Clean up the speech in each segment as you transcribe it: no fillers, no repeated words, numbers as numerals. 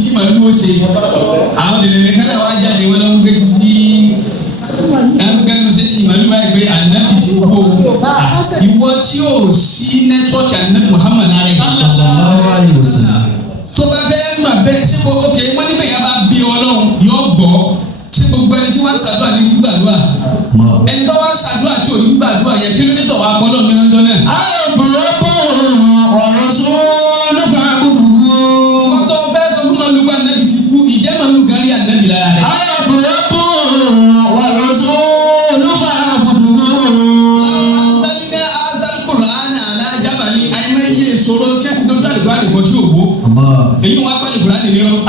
tí màlúù ó ṣe àwọn dèrè kálá wa jáde wọn lọ ń gbé títí ẹnìkan ṣe tí màlúù báyìí pé ànábì ti kú ìwọ tí ò sí nẹ́tíwọ́ọ̀kì ànábì Muhammad alẹ́ tó bá fẹ́ mà bẹ́ẹ̀ ṣé kò ókè wọ́n níbẹ̀ yà bá bí ọlọ́run yọ gbọ́ ṣé gbogbo ẹni tí wọ́n ṣàdúrà ní gbàdúrà ẹni tó wá ṣàdúrà tí ò ní gbàdúrà yẹ kí ló dé tọ̀ wá gbọ́dọ̀ mi lọ́jọ́ náà. ọ̀rọ̀ sún ló fà gbogbo. wọ́n tó fẹ́ sọ fún màlúù ànábì ti kú ìjẹ́ màlúù gàrí ànábì lára rẹ̀. ọ̀rọ̀ sún ló fà gbogbo. sálídà azal kùránà alájábàlì àìmọye ìṣòro tí a ti dọ́jú àlùkò àlùkò tí ò wó. èyí wọn akọ́ni kùránì ni wọn.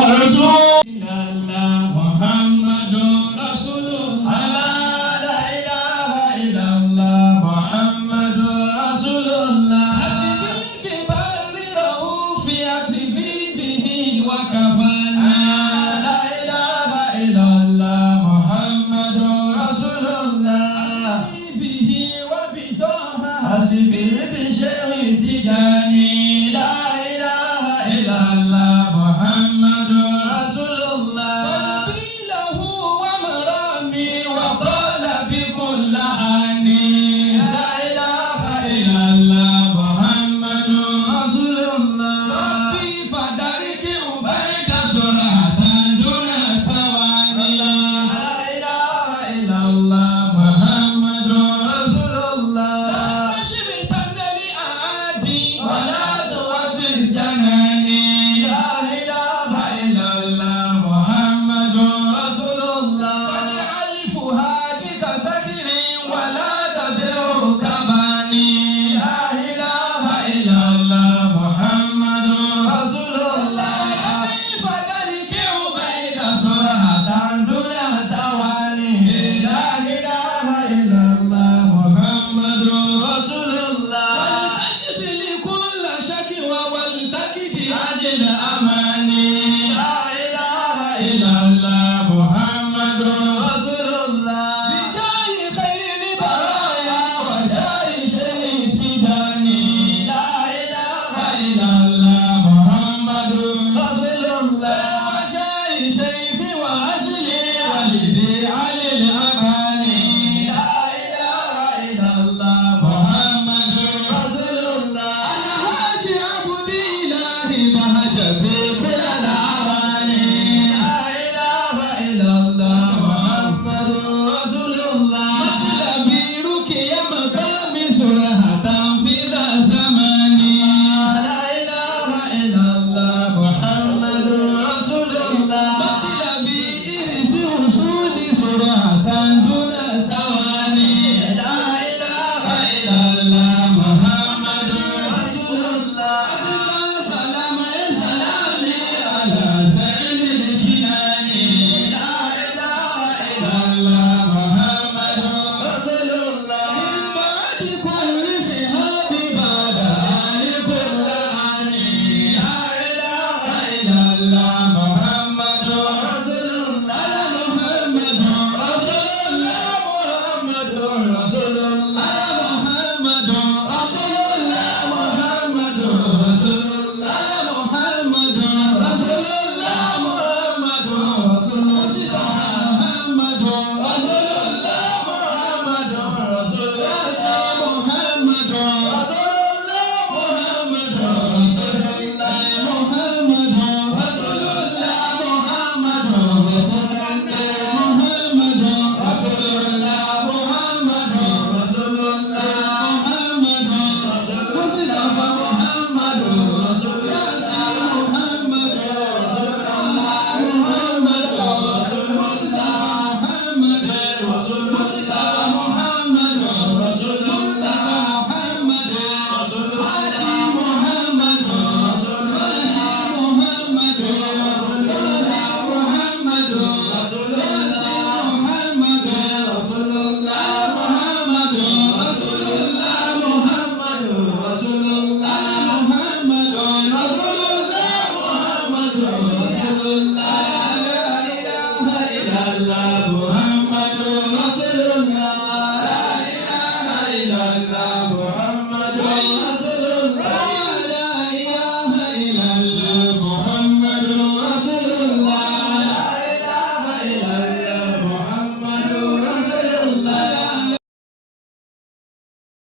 ọ̀rọ̀ sún. Hasbi bi